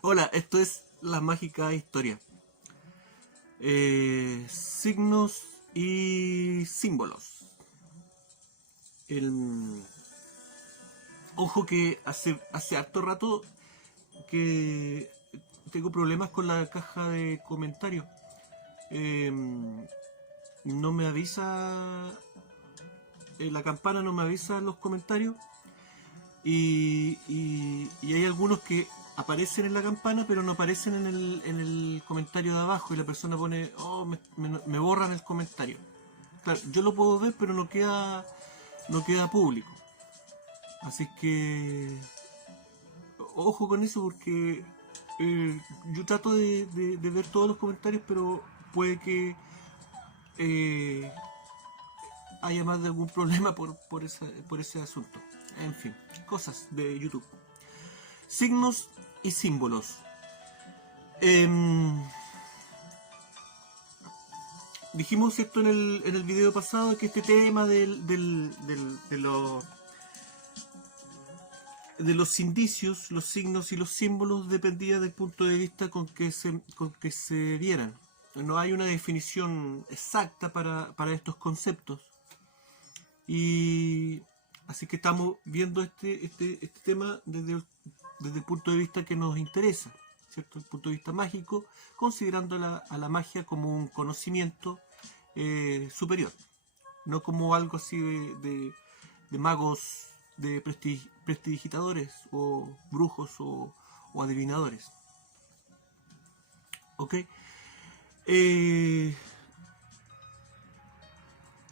Hola, esto es La Mágica Historia. Signos y símbolos. El... Ojo que hace harto rato que tengo problemas con la caja de comentarios. Eh, no me avisa, la campana no me avisa los comentarios y hay algunos que aparecen en la campana pero no aparecen en el comentario de abajo y la persona pone, oh, me borran el comentario. Claro, yo lo puedo ver pero no queda público. Así que ojo con eso porque yo trato de ver todos los comentarios pero puede que eh, haya más de algún problema por ese asunto. En fin, cosas de YouTube. Signos y símbolos. Em, dijimos esto en el video pasado que este tema de los indicios, los signos y los símbolos dependía del punto de vista con que se vieran. No hay una definición exacta para estos conceptos. Y así que estamos viendo este tema desde el punto de vista que nos interesa, ¿cierto? El punto de vista mágico, considerando a la magia como un conocimiento superior, no como algo así de magos, de prestidigitadores o brujos o adivinadores. ¿Ok? Eh,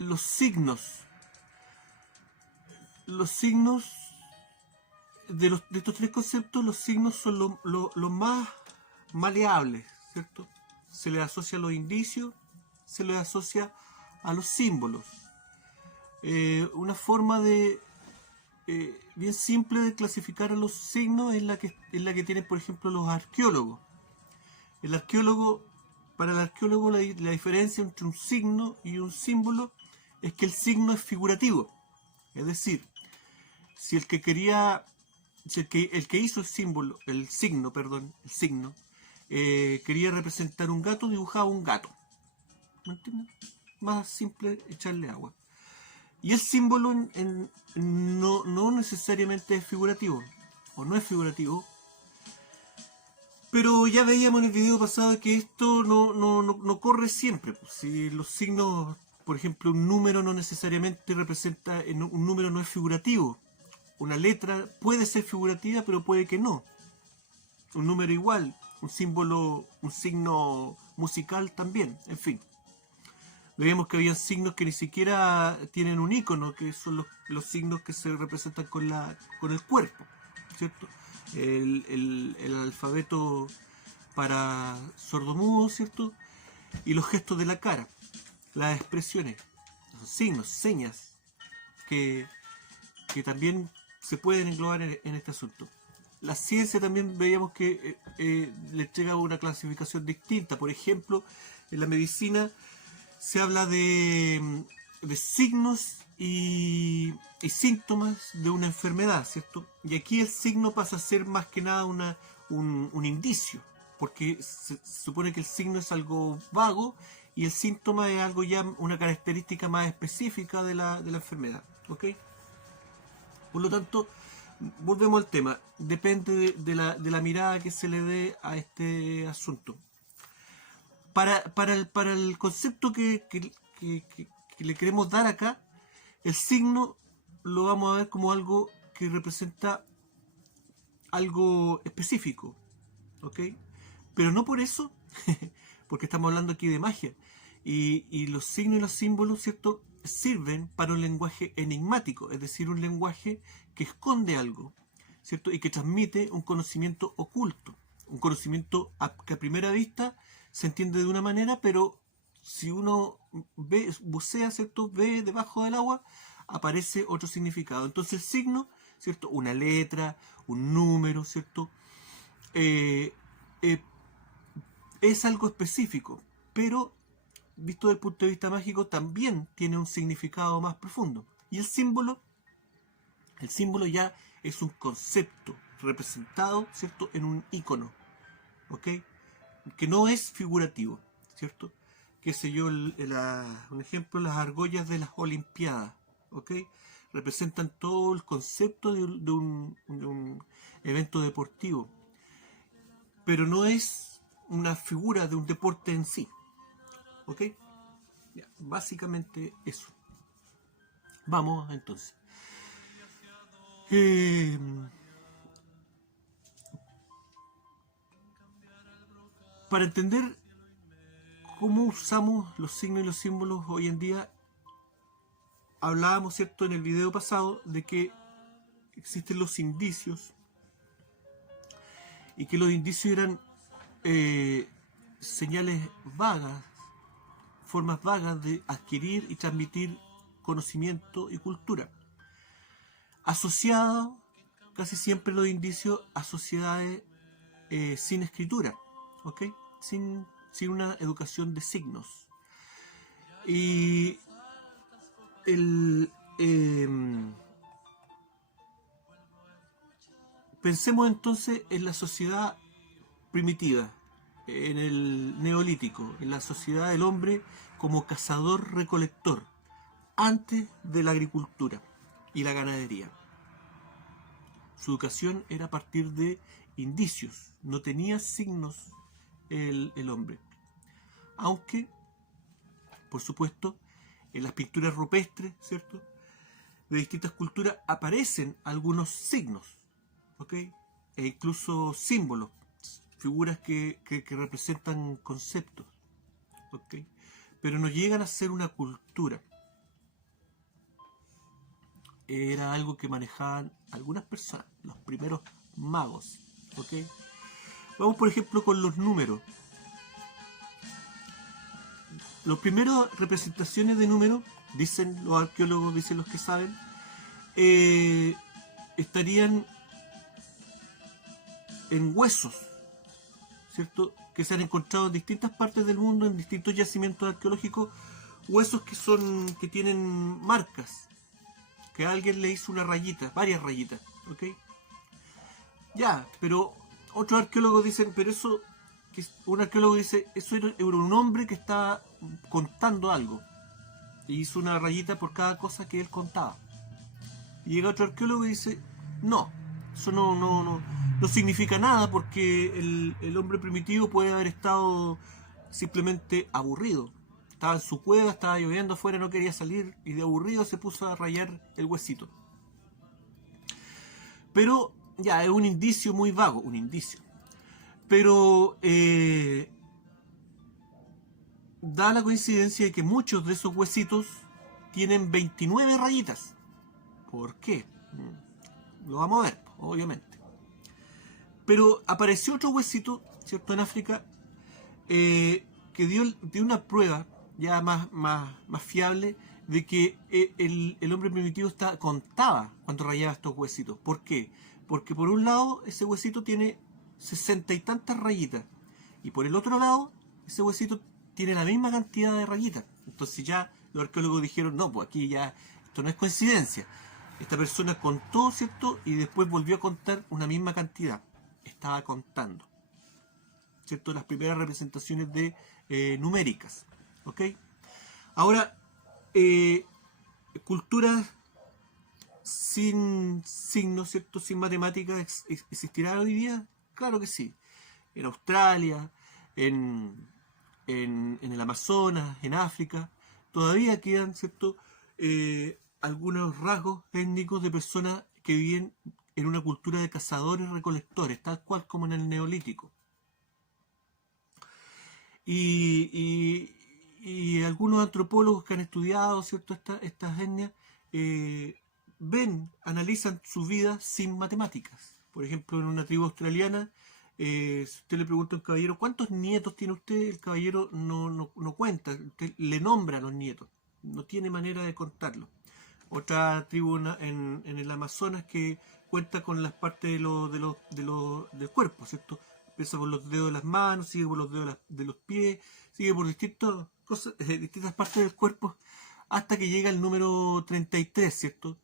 los signos. Los signos de estos tres conceptos, los signos son lo más maleables, ¿cierto? Se les asocia a los indicios, se les asocia a los símbolos. Una forma bien simple de clasificar a los signos es la que tienen, por ejemplo, los arqueólogos. El arqueólogo, para el arqueólogo la diferencia entre un signo y un símbolo es que el signo es figurativo. Es decir, si el que quería, si el que hizo el signo, quería representar un gato, dibujaba un gato. ¿Me entiendes? Más simple echarle agua. Y el símbolo no necesariamente es figurativo, o no es figurativo, pero ya veíamos en el video pasado que esto no corre siempre. Si los signos, por ejemplo, un número no necesariamente representa, un número no es figurativo. Una letra puede ser figurativa, pero puede que no. Un número igual, un símbolo, un signo musical también, en fin. Veíamos que había signos que ni siquiera tienen un icono, que son los signos que se representan con el cuerpo, ¿cierto? El alfabeto para sordomudos, ¿cierto? Y los gestos de la cara, las expresiones, los signos, señas, que, que también se pueden englobar en este asunto. La ciencia también veíamos que le entrega una clasificación distinta. Por ejemplo, en la medicina se habla de signos y síntomas de una enfermedad, ¿cierto? Y aquí el signo pasa a ser más que nada un indicio, porque se supone que el signo es algo vago y el síntoma es algo ya, una característica más específica de la enfermedad, ¿ok? Por lo tanto, volvemos al tema, depende de la mirada que se le dé a este asunto. Para el concepto que le queremos dar acá, el signo lo vamos a ver como algo que representa algo específico, ¿ok? Pero no por eso, porque estamos hablando aquí de magia. Y los signos y los símbolos, ¿cierto?, sirven para un lenguaje enigmático, es decir, un lenguaje que esconde algo, ¿cierto? Y que transmite un conocimiento oculto, un conocimiento que a primera vista se entiende de una manera, pero si uno bucea, ¿cierto?, ve debajo del agua, aparece otro significado. Entonces el signo, ¿cierto?, una letra, un número, ¿cierto?, eh, eh, es algo específico, pero visto desde el punto de vista mágico también tiene un significado más profundo. Y el símbolo ya es un concepto representado, ¿cierto?, en un icono. ¿ok? Que no es figurativo, ¿cierto? Qué sé yo, un ejemplo, las argollas de las Olimpiadas, ¿ok? Representan todo el concepto de un evento deportivo, pero no es una figura de un deporte en sí, ¿ok? Ya, básicamente eso. Vamos entonces. Eh, para entender cómo usamos los signos y los símbolos hoy en día, hablábamos, ¿cierto?, en el video pasado de que existen los indicios y que los indicios eran eh, señales vagas, formas vagas de adquirir y transmitir conocimiento y cultura, asociado casi siempre los indicios a sociedades sin escritura, ¿ok? Sin una educación de signos. Y el, pensemos entonces en la sociedad primitiva, en el neolítico, en la sociedad del hombre como cazador-recolector, antes de la agricultura y la ganadería. Su educación era a partir de indicios, no tenía signos el hombre. Aunque, por supuesto, en las pinturas rupestres, ¿cierto?, de distintas culturas aparecen algunos signos, ¿ok? E incluso símbolos, figuras que representan conceptos, ¿ok? Pero no llegan a ser una cultura. Era algo que manejaban algunas personas, los primeros magos, ¿ok? Vamos, por ejemplo, con los números. Las primeras representaciones de números, dicen los arqueólogos, dicen los que saben, estarían en huesos, ¿cierto?, que se han encontrado en distintas partes del mundo, en distintos yacimientos arqueológicos, huesos que tienen marcas, que alguien le hizo una rayita, varias rayitas, ¿ok? Ya, pero otros arqueólogos dicen, pero eso, un arqueólogo dice, eso era un hombre que estaba contando algo, y hizo una rayita por cada cosa que él contaba. Y llega otro arqueólogo y dice, no, eso no significa nada, porque el hombre primitivo puede haber estado simplemente aburrido. Estaba en su cueva, estaba lloviendo afuera, no quería salir, y de aburrido se puso a rayar el huesito. Pero ya, es un indicio muy vago, un indicio. Pero da la coincidencia de que muchos de esos huesitos tienen 29 rayitas. ¿Por qué? Lo vamos a ver, obviamente. Pero apareció otro huesito, ¿cierto?, en África, que dio una prueba ya más fiable de que el hombre primitivo contaba cuando rayaba estos huesitos. ¿Por qué? Porque por un lado ese huesito tiene 60 y tantas rayitas, y por el otro lado ese huesito tiene la misma cantidad de rayitas. Entonces ya los arqueólogos dijeron, no, pues aquí ya esto no es coincidencia. Esta persona contó, ¿cierto?, y después volvió a contar una misma cantidad. Estaba contando, ¿cierto?, las primeras representaciones de numéricas, ¿ok? Ahora, culturas sin signos, ¿cierto?, sin matemáticas, ¿existirán hoy día? Claro que sí. En Australia, en el Amazonas, en África, todavía quedan, ¿cierto?, algunos rasgos étnicos de personas que viven en una cultura de cazadores recolectores, tal cual como en el Neolítico. Y algunos antropólogos que han estudiado, ¿cierto?, estas etnias, analizan su vida sin matemáticas. Por ejemplo, en una tribu australiana, si usted le pregunta a un caballero, ¿cuántos nietos tiene usted?, el caballero no cuenta, usted le nombra a los nietos, no tiene manera de contarlo. Otra tribu en el Amazonas que cuenta con las partes del cuerpo, ¿cierto? Empieza por los dedos de las manos, sigue por los dedos de los pies, sigue por distintas partes del cuerpo, hasta que llega el número 33, ¿cierto?,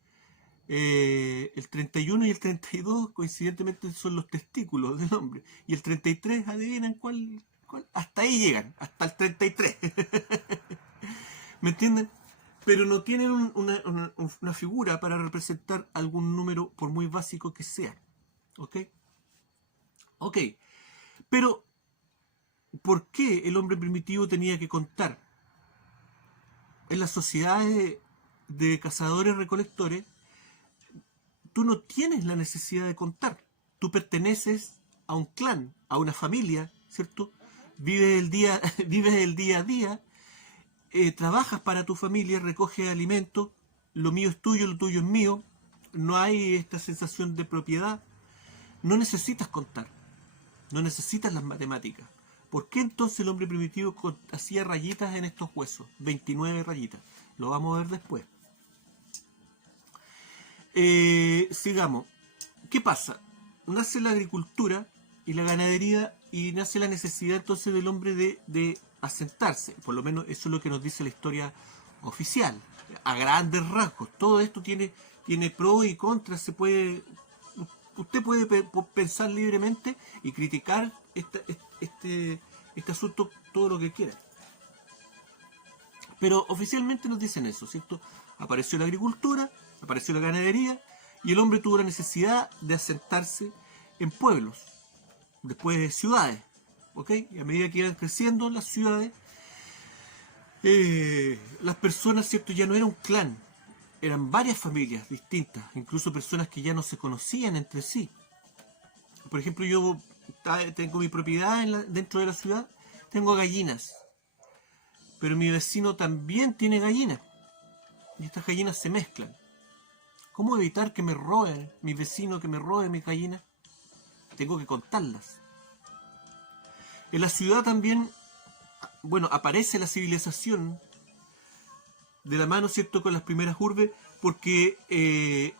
El 31 y el 32 coincidentemente son los testículos del hombre. Y el 33, adivinen cuál. Hasta ahí llegan, hasta el 33. ¿Me entienden? Pero no tienen una figura para representar algún número por muy básico que sea. ¿Ok? Ok. Pero, ¿por qué el hombre primitivo tenía que contar? En las sociedades de cazadores-recolectores, tú no tienes la necesidad de contar. Tú perteneces a un clan, a una familia, ¿cierto? Vives el día, vives el día a día, trabajas para tu familia, recoges alimentos, lo mío es tuyo, lo tuyo es mío, no hay esta sensación de propiedad, no necesitas contar, no necesitas las matemáticas. ¿Por qué entonces el hombre primitivo hacía rayitas en estos huesos? 29 rayitas. Lo vamos a ver después. Sigamos. ¿Qué pasa? Nace la agricultura y la ganadería y nace la necesidad entonces del hombre de asentarse. Por lo menos eso es lo que nos dice la historia oficial. A grandes rasgos. Todo esto tiene pros y contras. Usted puede pensar libremente y criticar este asunto todo lo que quiera. Pero oficialmente nos dicen eso, ¿cierto? Apareció la agricultura, apareció la ganadería y el hombre tuvo la necesidad de asentarse en pueblos, después de ciudades, ¿ok? Y a medida que iban creciendo las ciudades, las personas, ¿cierto? Ya no era un clan, eran varias familias distintas, incluso personas que ya no se conocían entre sí. Por ejemplo, yo tengo mi propiedad dentro de la ciudad, tengo gallinas, pero mi vecino también tiene gallinas y estas gallinas se mezclan. ¿Cómo evitar que me roben, mi vecino que me robe mis gallinas? Tengo que contarlas. En la ciudad también, bueno, aparece la civilización de la mano, ¿cierto?, con las primeras urbes, porque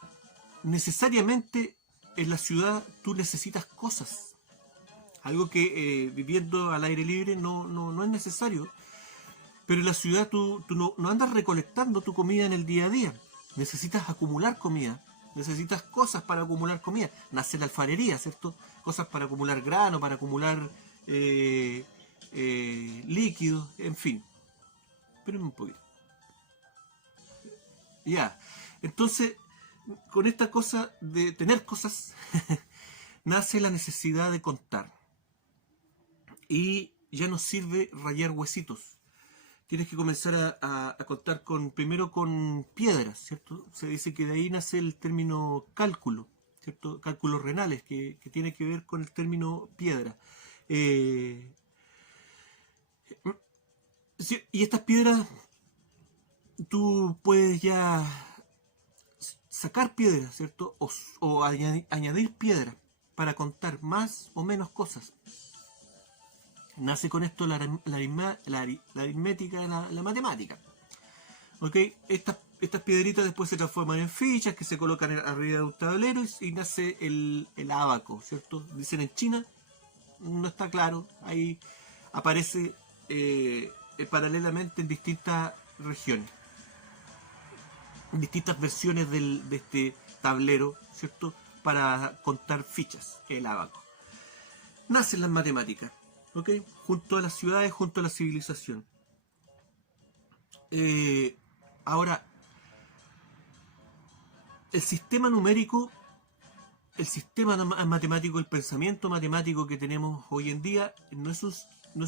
necesariamente en la ciudad tú necesitas cosas. Algo que viviendo al aire libre no es necesario. Pero en la ciudad tú no andas recolectando tu comida en el día a día. Necesitas acumular comida. Necesitas cosas para acumular comida. Nace la alfarería, ¿cierto? Cosas para acumular grano, para acumular líquidos, en fin. Espérenme un poquito. Ya. Entonces, con esta cosa de tener cosas, nace la necesidad de contar. Y ya no sirve rayar huesitos. Tienes que comenzar a contar primero con piedras, ¿cierto? Se dice que de ahí nace el término cálculo, ¿cierto? Cálculos renales, que tiene que ver con el término piedra. Y estas piedras, tú puedes ya sacar piedras, ¿cierto? O añadir piedras para contar más o menos cosas. Nace con esto la aritmética, la matemática. ¿Ok? Estas piedritas después se transforman en fichas que se colocan arriba de un tablero y nace el ábaco, ¿cierto? Dicen en China, no está claro, ahí aparece paralelamente en distintas regiones, en distintas versiones de este tablero, ¿cierto? Para contar fichas, el ábaco. Nacen las matemáticas, ¿ok? Junto a las ciudades, junto a la civilización. Ahora, el sistema numérico, el sistema matemático, el pensamiento matemático que tenemos hoy en día no es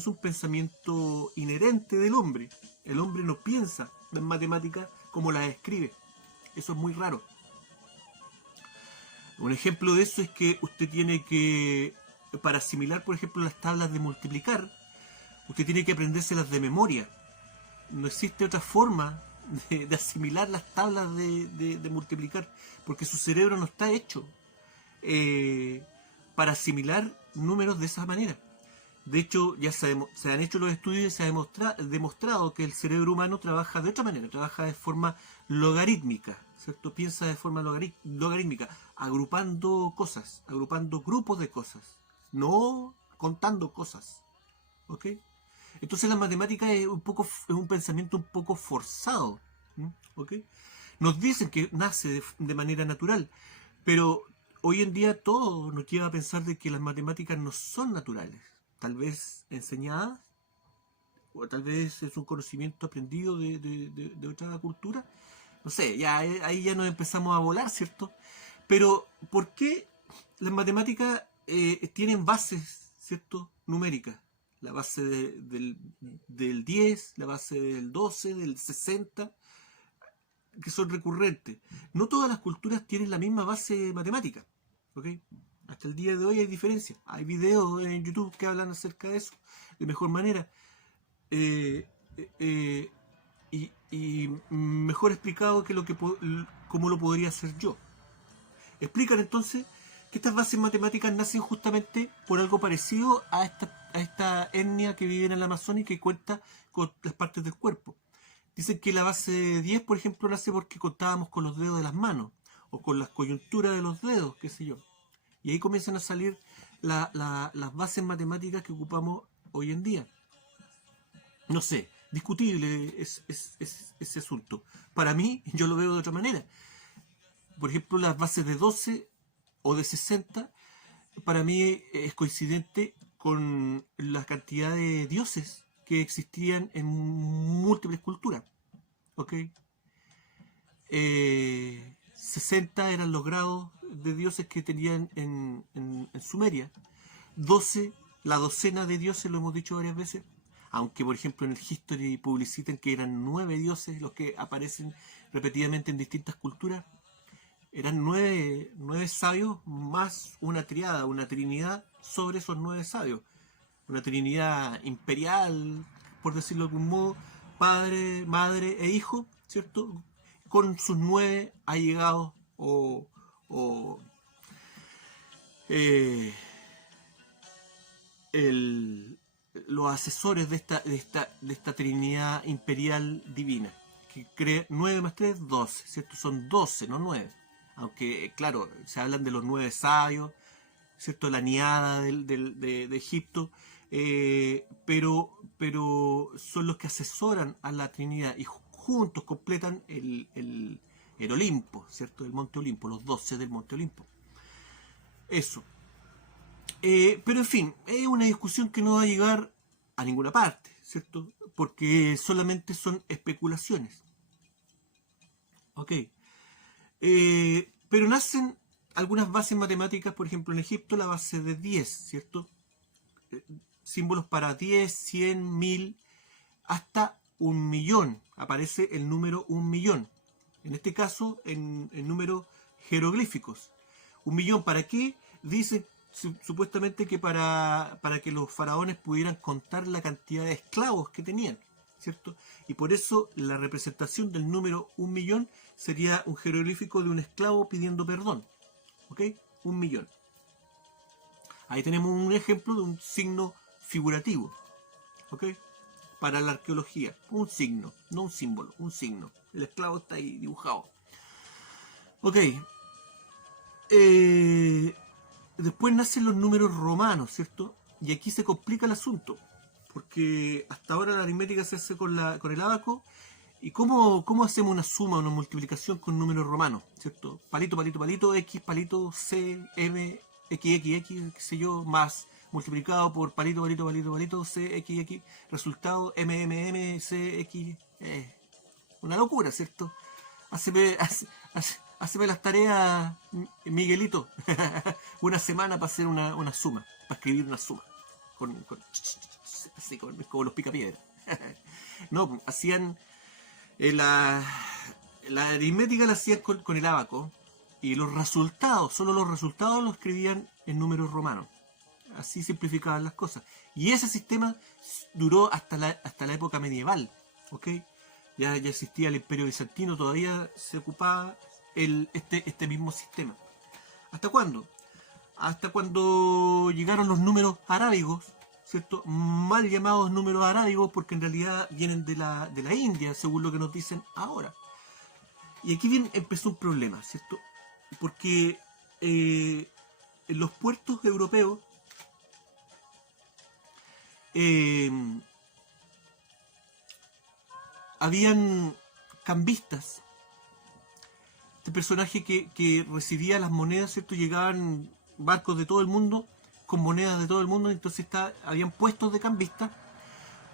un pensamiento inherente del hombre. El hombre no piensa en matemáticas como las escribe. Eso es muy raro. Un ejemplo de eso es que usted tiene que, para asimilar, por ejemplo, las tablas de multiplicar, usted tiene que aprendérselas de memoria. No existe otra forma de asimilar las tablas de multiplicar, porque su cerebro no está hecho para asimilar números de esa manera. De hecho, ya se han hecho los estudios y se ha demostrado que el cerebro humano trabaja de otra manera, trabaja de forma logarítmica, ¿cierto? Piensa de forma logarítmica, agrupando cosas, agrupando grupos de cosas, no contando cosas, ¿ok? Entonces la matemática es un pensamiento un poco forzado, ¿ok? Nos dicen que nace de manera natural, pero hoy en día todo nos lleva a pensar de que las matemáticas no son naturales. Tal vez enseñadas, o tal vez es un conocimiento aprendido de otra cultura. No sé, ya ahí ya nos empezamos a volar, ¿cierto? Pero, ¿por qué las matemáticas tienen bases, ¿cierto? Numéricas. La base del 10, la base del 12, del 60, que son recurrentes. No todas las culturas tienen la misma base matemática, ¿ok? Hasta el día de hoy hay diferencias. Hay videos en YouTube que hablan acerca de eso de mejor manera. Eh, eh, y mejor explicado que como lo podría hacer yo. Explican entonces que estas bases matemáticas nacen justamente por algo parecido a esta etnia que vive en el Amazonas y que cuenta con las partes del cuerpo. Dicen que la base 10, por ejemplo, nace porque contábamos con los dedos de las manos o con las coyunturas de los dedos, qué sé yo. Y ahí comienzan a salir las bases matemáticas que ocupamos hoy en día. No sé, discutible es ese asunto. Para mí, yo lo veo de otra manera. Por ejemplo, las bases de 12 o de 60, para mí es coincidente con la cantidad de dioses que existían en múltiples culturas. ¿Ok? 60 eran los grados de dioses que tenían en Sumeria. 12, la docena de dioses, lo hemos dicho varias veces. Aunque, por ejemplo, en el History publicitan que eran 9 dioses los que aparecen repetidamente en distintas culturas. Eran nueve sabios más una triada, una trinidad sobre esos 9 sabios. Una trinidad imperial, por decirlo de algún modo, padre, madre e hijo, ¿cierto? Con sus 9 allegados o eh, el, los asesores de esta trinidad imperial divina, que crea 9 más 3, 12, ¿cierto? Son 12, no 9. Aunque, claro, se hablan de los 9 sabios, ¿cierto? La niada de Egipto, pero son los que asesoran a la Trinidad y juntos completan el Olimpo, ¿cierto? El Monte Olimpo, los 12 del Monte Olimpo. Eso. Pero en fin, es una discusión que no va a llegar a ninguna parte, ¿cierto? Porque solamente son especulaciones. Ok. Pero nacen algunas bases matemáticas, por ejemplo en Egipto la base de 10, ¿cierto? Símbolos para 10, 100, 1000, hasta 1.000.000. Aparece el número 1.000.000. En este caso, en números jeroglíficos. 1.000.000, ¿para qué? Dicen supuestamente que para que los faraones pudieran contar la cantidad de esclavos que tenían, ¿cierto? Y por eso la representación del número 1.000.000 sería un jeroglífico de un esclavo pidiendo perdón, ¿ok? 1.000.000. Ahí tenemos un ejemplo de un signo figurativo, ¿ok? Para la arqueología, un signo, no un símbolo, un signo. El esclavo está ahí dibujado. Ok. Después nacen los números romanos, ¿cierto? Y aquí se complica el asunto, porque hasta ahora la aritmética se hace con el ábaco. ¿Y cómo hacemos una suma o una multiplicación con números romanos? ¿Cierto? Palito, palito, palito, X, palito, C, M, X, X, X, qué sé yo, más multiplicado por palito, palito, palito, palito, C, X, X, resultado M, M, M, C, X. Una locura, ¿cierto? Haceme las tareas, Miguelito. Una semana para hacer una suma, para escribir una suma. Así como los picapiedras. No, hacían la aritmética la hacían con el ábaco y los resultados, solo los resultados los escribían en números romanos. Así simplificaban las cosas. Y ese sistema duró hasta la época medieval, ¿ok? Ya existía el Imperio Bizantino, todavía se ocupaba este mismo sistema. ¿Hasta cuándo? Hasta cuando llegaron los números arábigos, ¿cierto? Mal llamados números arábigos porque en realidad vienen de la India, según lo que nos dicen ahora. Y aquí empezó un problema, ¿cierto? Porque en los puertos europeos habían cambistas este personaje que recibía las monedas, ¿cierto? Llegaban barcos de todo el mundo con monedas de todo el mundo, entonces habían puestos de cambistas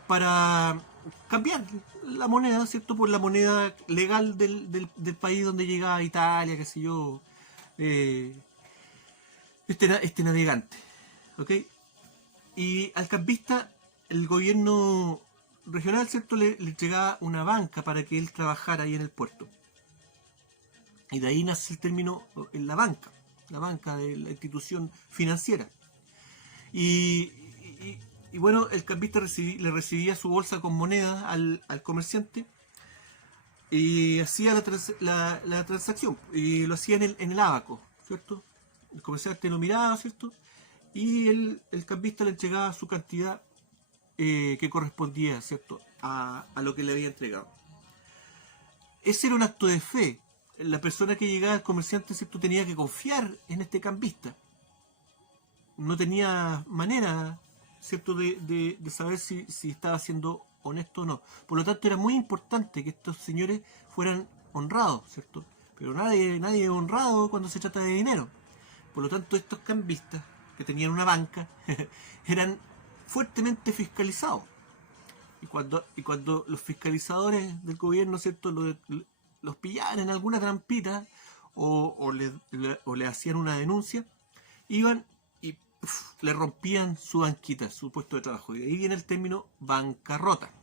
para cambiar la moneda, ¿cierto? Por la moneda legal del país donde llegaba, Italia, qué sé yo, eh, este navegante, ¿ok? Y al cambista el gobierno regional, ¿cierto? Le entregaba una banca para que él trabajara ahí en el puerto. Y de ahí nace el término en la banca de la institución financiera. Y, y bueno, el cambista le recibía su bolsa con monedas al comerciante y hacía la transacción. Y lo hacía en el ábaco, ¿cierto? El comerciante lo miraba, ¿cierto? Y el cambista le entregaba su cantidad que correspondía, ¿cierto? A lo que le había entregado. Ese era un acto de fe. La persona que llegaba al comerciante, ¿cierto? Tenía que confiar en este cambista. No tenía manera, ¿cierto?, de saber si estaba siendo honesto o no. Por lo tanto, era muy importante que estos señores fueran honrados, ¿cierto? Pero nadie es honrado cuando se trata de dinero. Por lo tanto, estos cambistas, que tenían una banca, eran fuertemente fiscalizados. Y cuando los fiscalizadores del gobierno, ¿cierto?, los pillaban en alguna trampita o le hacían una denuncia, iban y le rompían su banquita, su puesto de trabajo. Y ahí viene el término bancarrota.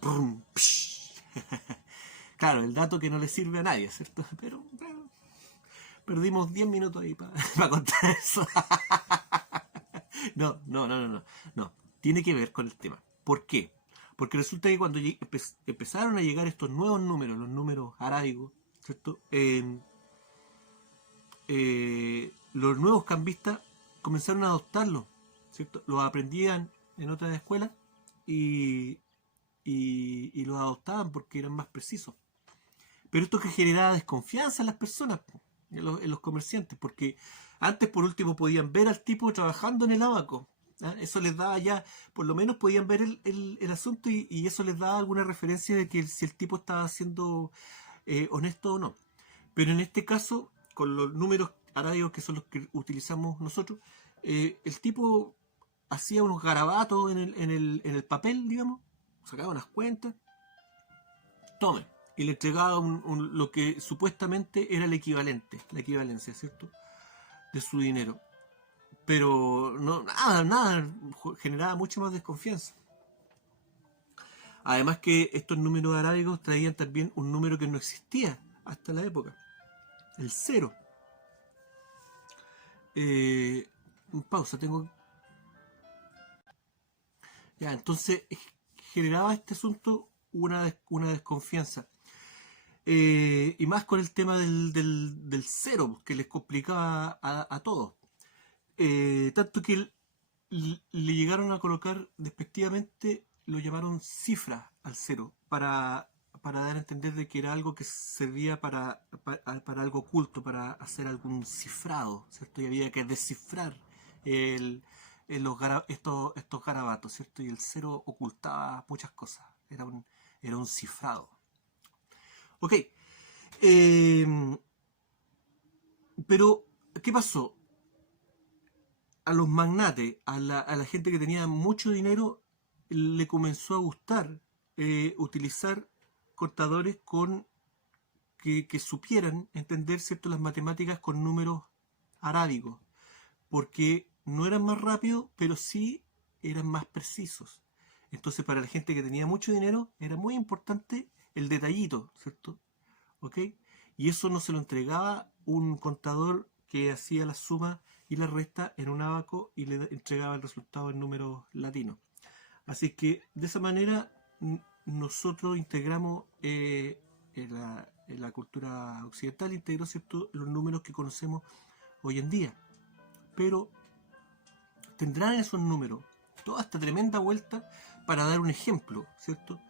Brum, claro, el dato que no le sirve a nadie, ¿cierto? Pero perdimos 10 minutos ahí para contar eso. No. Tiene que ver con el tema. ¿Por qué? Porque resulta que cuando empezaron a llegar estos nuevos números, los números arábigos, ¿cierto? Los nuevos cambistas comenzaron a adoptarlos, ¿cierto? Los aprendían en otras escuelas y los adoptaban porque eran más precisos. Pero esto que generaba desconfianza en las personas, en los comerciantes, porque antes por último podían ver al tipo trabajando en el ábaco. ¿Ah? Eso les daba ya, por lo menos podían ver el asunto y eso les daba alguna referencia de que si el tipo estaba siendo honesto o no. Pero en este caso, con los números arábigos que son los que utilizamos nosotros, el tipo hacía unos garabatos en el papel, digamos, sacaba unas cuentas, tome, y le entregaba lo que supuestamente era el equivalente, la equivalencia, ¿cierto?, de su dinero. Pero no, nada, generaba mucha más desconfianza. Además que estos números arábigos traían también un número que no existía hasta la época, el cero. Pausa, tengo... Ya, entonces generaba este asunto una desconfianza. Y más con el tema del cero, que les complicaba a todos. Tanto que le llegaron a colocar despectivamente, lo llamaron cifra al cero, para dar a entender de que era algo que servía para algo oculto, para hacer algún cifrado, ¿cierto? Y había que descifrar estos garabatos, ¿cierto? Y el cero ocultaba muchas cosas, era un cifrado. Ok, pero ¿qué pasó? A los magnates, a la gente que tenía mucho dinero, le comenzó a gustar utilizar contadores que supieran entender, ¿cierto?, las matemáticas con números arábigos, porque no eran más rápidos, pero sí eran más precisos. Entonces, para la gente que tenía mucho dinero, era muy importante el detallito, ¿cierto? ¿Ok? Y eso no se lo entregaba un contador que hacía la suma y la resta en un ábaco y le entregaba el resultado en números latinos. Así que de esa manera nosotros integramos en la cultura occidental, integró, ¿cierto?, los números que conocemos hoy en día. Pero tendrán esos números toda esta tremenda vuelta para dar un ejemplo, ¿cierto?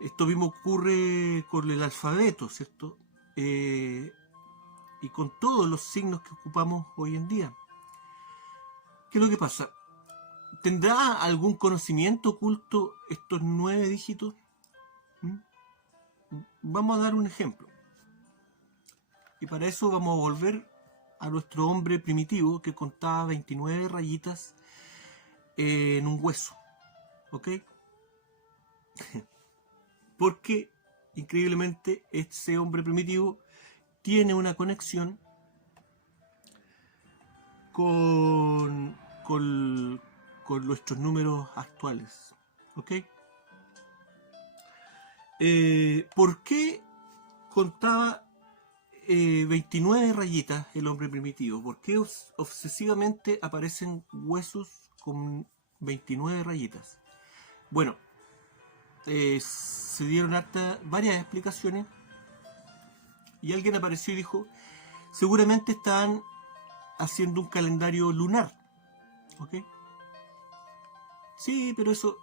Esto mismo ocurre con el alfabeto, ¿cierto? Y con todos los signos que ocupamos hoy en día. ¿Qué es lo que pasa? ¿Tendrá algún conocimiento oculto estos 9 dígitos? Vamos a dar un ejemplo. Y para eso vamos a volver a nuestro hombre primitivo que contaba 29 rayitas en un hueso. ¿Ok? Porque, increíblemente, ese hombre primitivo tiene una conexión con nuestros números actuales. ¿Ok? ¿Por qué contaba 29 rayitas el hombre primitivo? ¿Por qué obsesivamente aparecen huesos con 29 rayitas? Bueno, se dieron varias explicaciones y alguien apareció y dijo, seguramente están haciendo un calendario lunar. ¿Ok? Sí, pero eso,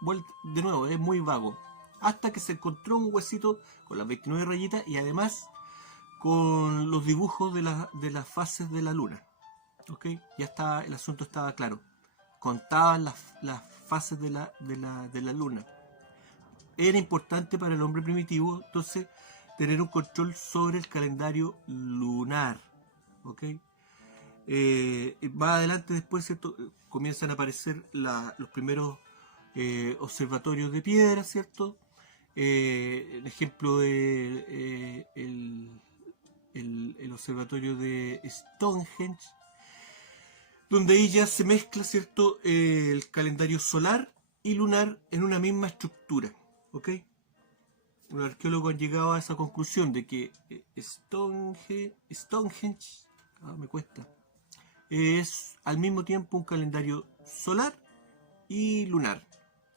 de nuevo, es muy vago. Hasta que se encontró un huesito con las 29 rayitas y además con los dibujos de las fases de la luna. ¿Ok? Ya está, el asunto estaba claro. Contaban las fases de la luna. Era importante para el hombre primitivo, entonces, tener un control sobre el calendario lunar. ¿Ok? Más adelante, después, ¿cierto? Comienzan a aparecer los primeros observatorios de piedra, ¿cierto? El ejemplo de el observatorio de Stonehenge, donde ahí ya se mezcla, ¿cierto? El calendario solar y lunar en una misma estructura. ¿Ok? Los arqueólogos han llegado a esa conclusión de que Stonehenge me cuesta, es al mismo tiempo un calendario solar y lunar.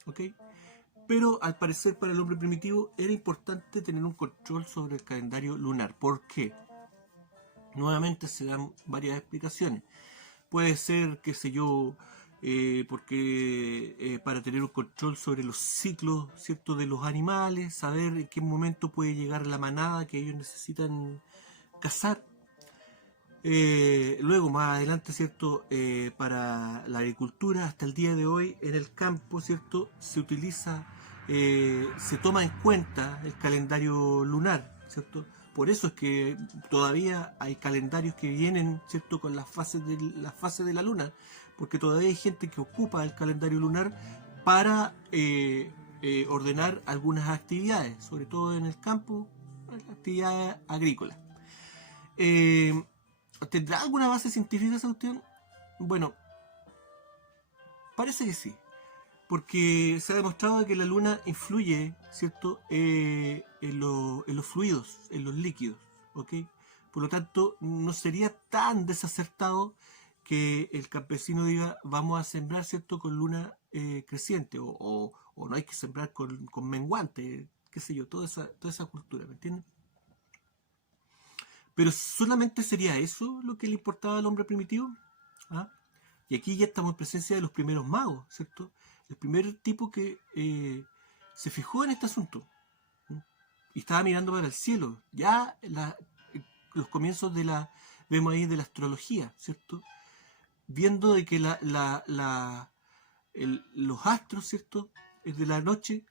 ¿Ok? Pero al parecer para el hombre primitivo era importante tener un control sobre el calendario lunar. ¿Por qué? Nuevamente se dan varias explicaciones. Puede ser, qué sé yo, porque para tener un control sobre los ciclos, ¿cierto?, de los animales, saber en qué momento puede llegar la manada que ellos necesitan cazar. Luego, más adelante, ¿cierto?, para la agricultura, hasta el día de hoy, en el campo, ¿cierto?, se utiliza, se toma en cuenta el calendario lunar, ¿cierto? Por eso es que todavía hay calendarios que vienen, ¿cierto?, con las fases de la luna, porque todavía hay gente que ocupa el calendario lunar para ordenar algunas actividades, sobre todo en el campo, actividades agrícolas. ¿Tendrá alguna base científica esa cuestión? Bueno, parece que sí, porque se ha demostrado que la luna influye, ¿cierto?, en los fluidos, en los líquidos, ¿ok? Por lo tanto, no sería tan desacertado que el campesino diga, vamos a sembrar, ¿cierto?, con luna creciente, o no hay que sembrar con menguante, qué sé yo, toda esa cultura, ¿me entiendes? Pero solamente sería eso lo que le importaba al hombre primitivo. ¿Ah? Y aquí ya estamos en presencia de los primeros magos, ¿cierto? El primer tipo que se fijó en este asunto. ¿Mm? Y estaba mirando para el cielo. Ya los comienzos vemos ahí de la astrología, ¿cierto? Viendo de que los astros, ¿cierto?, de la noche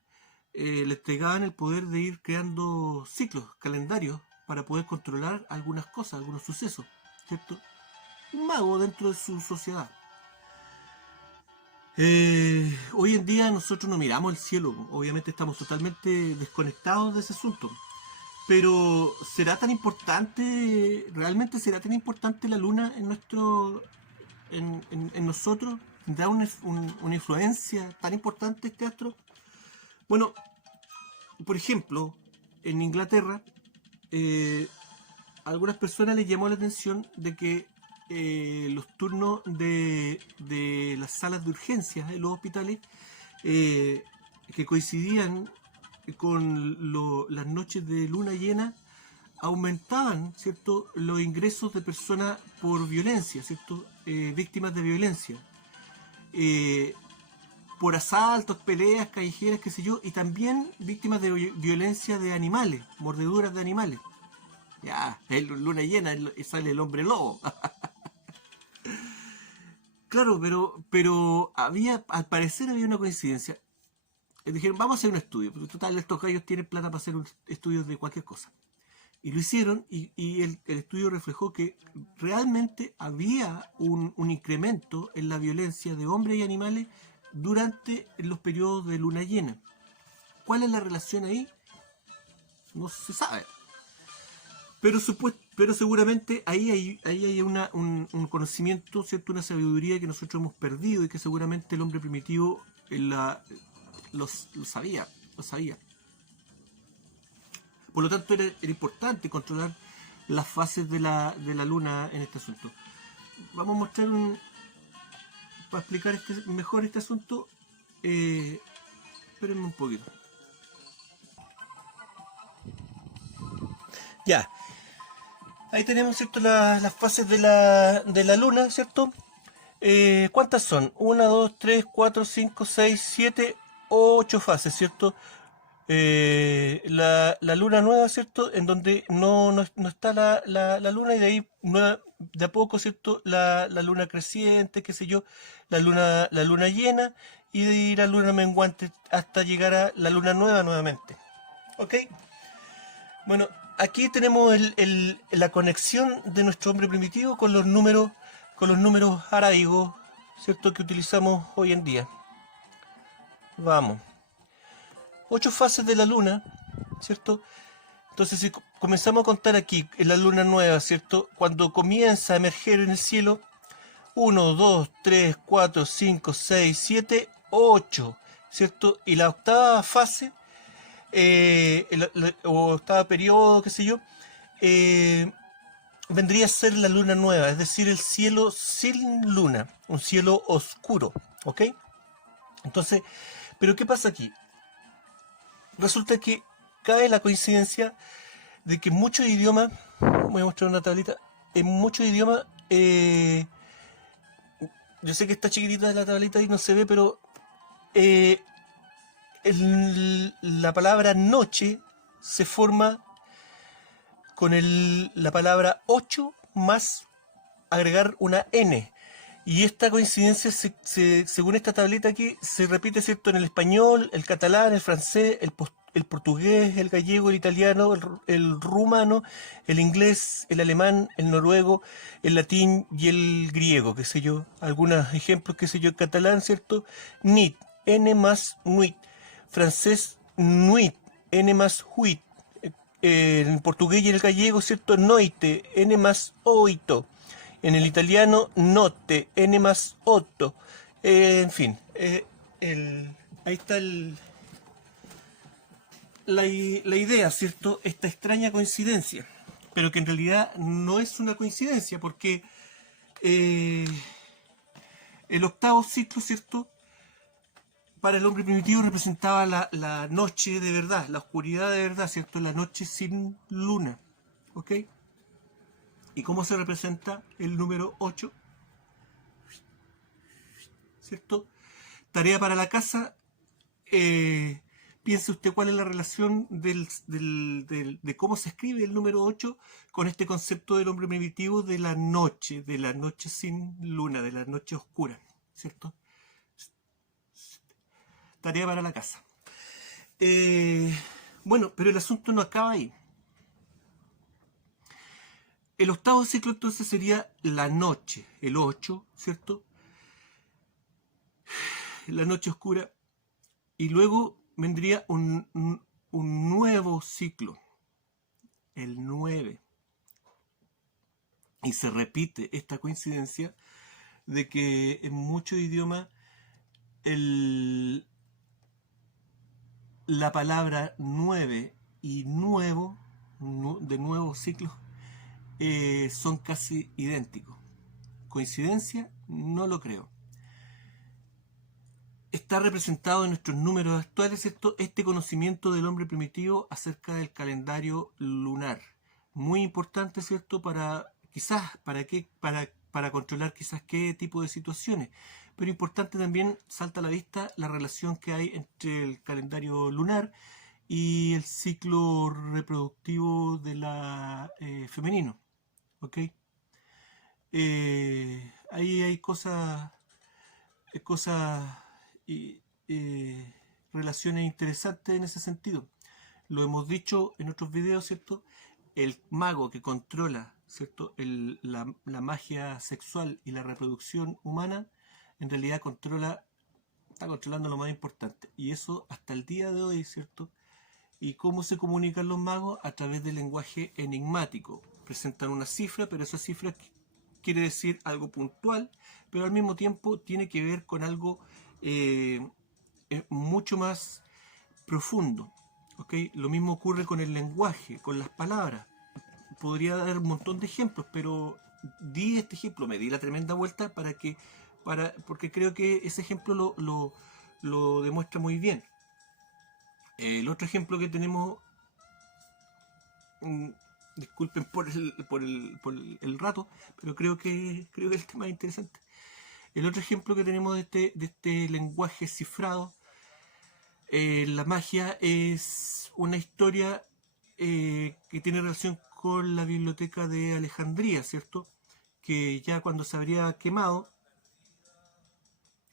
le entregaban el poder de ir creando ciclos, calendarios, para poder controlar algunas cosas, algunos sucesos, ¿cierto? Un mago dentro de su sociedad. Hoy en día nosotros no miramos el cielo, obviamente estamos totalmente desconectados de ese asunto. Pero ¿será tan importante, realmente será tan importante la luna en nosotros? ¿Tendrá una influencia tan importante este astro? Bueno, por ejemplo, en Inglaterra, a algunas personas les llamó la atención de que los turnos de las salas de urgencias en los hospitales que coincidían con las noches de luna llena aumentaban, ¿cierto?, los ingresos de personas por violencia, ¿cierto?, víctimas de violencia, por asaltos, peleas callejeras, qué sé yo, y también víctimas de violencia de animales, mordeduras de animales. Ya, es luna llena y sale el hombre lobo. Claro, pero al parecer había una coincidencia. Dijeron, vamos a hacer un estudio, porque total estos gallos tienen plata para hacer estudios de cualquier cosa. Y lo hicieron y el estudio reflejó que realmente había un incremento en la violencia de hombres y animales durante los periodos de luna llena. ¿Cuál es la relación ahí? No se sabe. Pero seguramente ahí hay un conocimiento, ¿cierto? Una sabiduría que nosotros hemos perdido y que seguramente el hombre primitivo lo sabía, lo sabía. Por lo tanto, era importante controlar las fases de la luna en este asunto. Vamos a mostrar para explicar mejor este asunto. Espérenme un poquito. Ya. Ahí tenemos, ¿cierto? Las fases de la luna, ¿cierto? ¿Cuántas son? 1, 2, 3, 4, 5, 6, 7, 8 fases, ¿cierto? La luna nueva, ¿cierto? En donde no está la luna y de ahí de a poco, ¿cierto? La luna creciente, qué sé yo, la luna llena y de ahí la luna menguante hasta llegar a la luna nueva nuevamente. ¿Ok? Bueno, aquí tenemos la conexión de nuestro hombre primitivo con los números arábigos, ¿cierto? Que utilizamos hoy en día. Vamos. 8 fases de la luna, ¿cierto? Entonces, si comenzamos a contar aquí en la luna nueva, ¿cierto? Cuando comienza a emerger en el cielo, 1, 2, 3, 4, 5, 6, 7, 8, ¿cierto? Y la octava fase, o octava periodo, qué sé yo, vendría a ser la luna nueva, es decir, el cielo sin luna, un cielo oscuro, ¿ok? Entonces, ¿pero qué pasa aquí? Resulta que cae la coincidencia de que en muchos idiomas, voy a mostrar una tablita, en muchos idiomas, yo sé que está chiquitita la tablita y no se ve, pero eh, la palabra noche se forma con la palabra 8 más agregar una N. Y esta coincidencia, según esta tableta aquí, se repite, ¿cierto?, en el español, el catalán, el francés, el portugués, el gallego, el italiano, el rumano, el inglés, el alemán, el noruego, el latín y el griego, qué sé yo. Algunos ejemplos, qué sé yo, el catalán, ¿cierto? Nit, N más nuit. Francés, nuit, N más huit. En portugués y en el gallego, ¿cierto? Noite, N más oito. En el italiano, notte, N más otto. En fin, ahí está la idea, ¿cierto? Esta extraña coincidencia, pero que en realidad no es una coincidencia, porque eh, el octavo ciclo, ¿cierto? Para el hombre primitivo representaba la noche de verdad, la oscuridad de verdad, ¿cierto? La noche sin luna, ¿ok? ¿Y cómo se representa el número 8? ¿Cierto? Tarea para la casa. Piense usted cuál es la relación de cómo se escribe el número 8 con este concepto del hombre primitivo de la noche sin luna, de la noche oscura, ¿cierto? Tarea para la casa. Bueno, pero el asunto no acaba ahí. El octavo ciclo entonces sería la noche, el 8, ¿cierto? La noche oscura. Y luego vendría un nuevo ciclo, el 9. Y se repite esta coincidencia de que en muchos idiomas la palabra 9 y nuevo, de nuevos ciclos, son casi idénticos. ¿Coincidencia? No lo creo. Está representado en nuestros números actuales, ¿cierto?, este conocimiento del hombre primitivo acerca del calendario lunar. Muy importante, ¿cierto?, para controlar quizás qué tipo de situaciones. Pero importante también, salta a la vista la relación que hay entre el calendario lunar y el ciclo reproductivo de la femenino. ¿Ok? Ahí hay cosas y relaciones interesantes en ese sentido. Lo hemos dicho en otros videos, ¿cierto? el mago que controla, ¿cierto? La magia sexual y la reproducción humana, en realidad está controlando lo más importante. Y eso hasta el día de hoy, ¿cierto? ¿Y cómo se comunican los magos? A través del lenguaje enigmático. Presentan una cifra, pero esa cifra quiere decir algo puntual, pero al mismo tiempo tiene que ver con algo eh, mucho más profundo. ¿Okay? Lo mismo ocurre con el lenguaje, con las palabras. Podría dar un montón de ejemplos, pero di este ejemplo, me di la tremenda vuelta porque creo que ese ejemplo lo demuestra muy bien. El otro ejemplo que tenemos, mm, disculpen por el rato, pero creo que el tema es interesante. El otro ejemplo que tenemos de este lenguaje cifrado, la magia es una historia que tiene relación con la biblioteca de Alejandría, ¿cierto? Que ya cuando se habría quemado,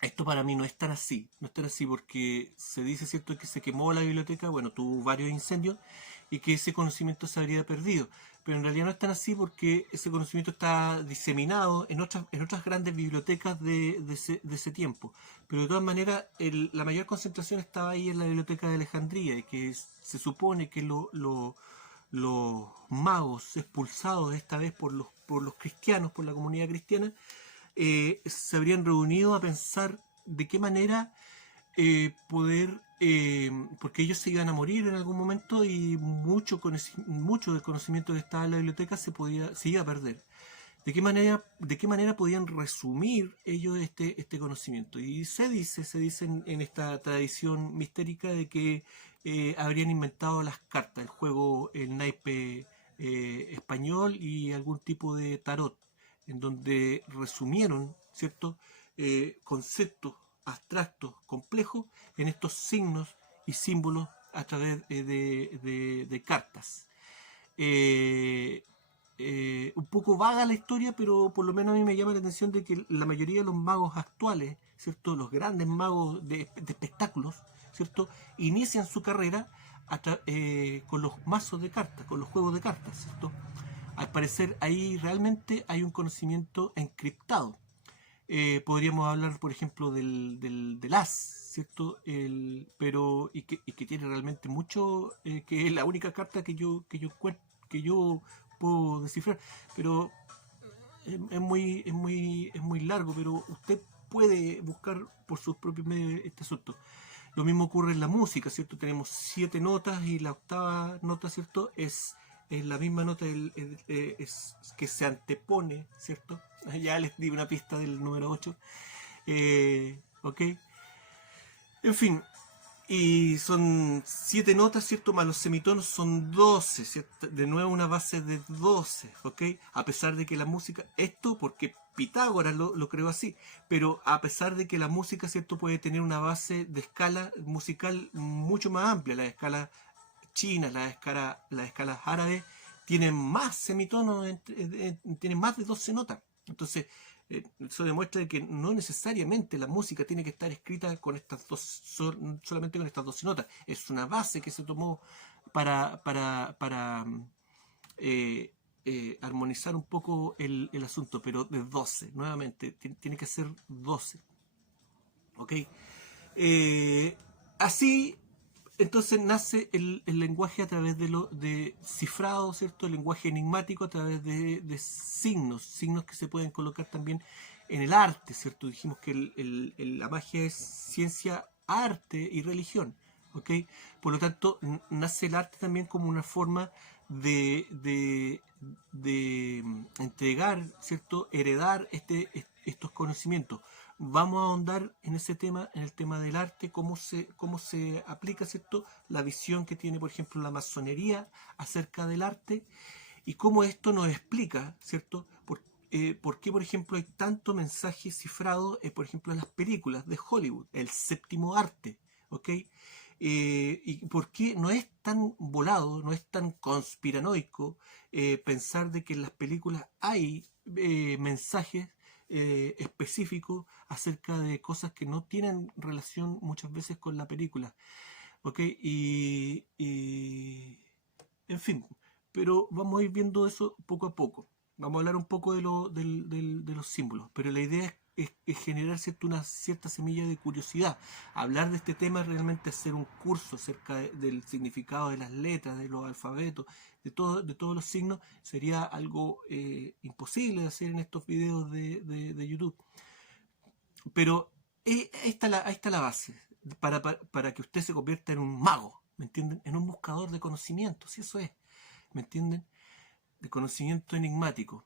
esto para mí no es tan así, no es tan así porque se dice, ¿cierto?, que se quemó la biblioteca, bueno, tuvo varios incendios y que ese conocimiento se habría perdido. Pero en realidad no es tan así porque ese conocimiento está diseminado en otras grandes bibliotecas de ese tiempo. Pero de todas maneras, la mayor concentración estaba ahí en la biblioteca de Alejandría y que se supone que los magos expulsados esta vez por los cristianos, por la comunidad cristiana, se habrían reunido a pensar de qué manera poder, porque ellos se iban a morir en algún momento y mucho del conocimiento que estaba en la biblioteca se iba a perder. De qué manera podían resumir ellos este conocimiento? Y se dice en esta tradición mistérica de que habrían inventado las cartas, el juego, el naipe español y algún tipo de tarot, en donde resumieron, ¿cierto?, conceptos abstractos, complejos, en estos signos y símbolos a través de cartas. Eh, un poco vaga la historia, pero por lo menos a mí me llama la atención de que la mayoría de los magos actuales, ¿cierto?, los grandes magos de espectáculos, ¿cierto?, inician su carrera con los mazos de cartas, con los juegos de cartas, ¿cierto? Al parecer ahí realmente hay un conocimiento encriptado. Podríamos hablar, por ejemplo, del as, ¿cierto? Y que tiene realmente mucho, que es la única carta que yo puedo descifrar, pero es muy largo, pero usted puede buscar por sus propios medios este asunto. Lo mismo ocurre en la música, ¿cierto? Tenemos 7 notas y la octava nota, ¿cierto? Es la misma nota es que se antepone, ¿cierto? Ya les di una pista del número 8. ¿Ok? En fin, y son 7 notas, ¿cierto? Más los semitonos son 12, ¿cierto? De nuevo una base de 12, ¿ok? A pesar de que la música, esto porque Pitágoras lo creó así, pero a pesar de que la música, ¿cierto?, puede tener una base de escala musical mucho más amplia, la escala china, las escalas árabes tienen más semitonos, tienen más de 12 notas. Entonces, eso demuestra que no necesariamente la música tiene que estar escrita con solamente con estas 12 notas. Es una base que se tomó para armonizar un poco el asunto, pero de 12, nuevamente, tiene que ser 12. ¿Ok? Así, entonces nace el lenguaje a través de cifrado, ¿cierto? El lenguaje enigmático a través de signos que se pueden colocar también en el arte, ¿cierto? Dijimos que la magia es ciencia, arte y religión, ¿ok? Por lo tanto, nace el arte también como una forma de entregar, ¿cierto? Heredar estos conocimientos. Vamos a ahondar en ese tema, en el tema del arte, cómo se aplica, ¿cierto?, la visión que tiene, por ejemplo, la masonería acerca del arte y cómo esto nos explica, ¿cierto?, por qué, por ejemplo, hay tanto mensaje cifrado, por ejemplo, en las películas de Hollywood, el séptimo arte, ¿ok? Y por qué no es tan volado, no es tan conspiranoico pensar de que en las películas hay mensajes específicos acerca de cosas que no tienen relación muchas veces con la película. ¿Ok? En fin, pero vamos a ir viendo eso poco a poco. Vamos a hablar un poco de los símbolos, pero la idea es generar una cierta semilla de curiosidad. Hablar de este tema es realmente hacer un curso acerca del significado de las letras, de los alfabetos, de todos los signos, sería algo imposible de hacer en estos videos de YouTube. Pero ahí está la base, para que usted se convierta en un mago, ¿me entienden? En un buscador de conocimiento, si eso es, ¿me entienden? De conocimiento enigmático.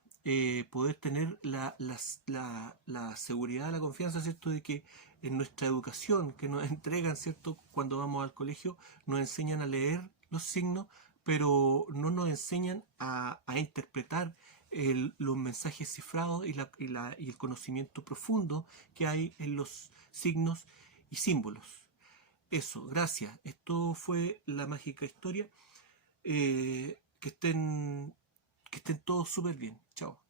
Poder tener la seguridad, la confianza, ¿cierto? De que en nuestra educación que nos entregan, ¿cierto? Cuando vamos al colegio, nos enseñan a leer los signos, pero no nos enseñan a interpretar los mensajes cifrados y el conocimiento profundo que hay en los signos y símbolos. Eso, gracias. Esto fue la mágica historia. Que estén todos súper bien. Chao.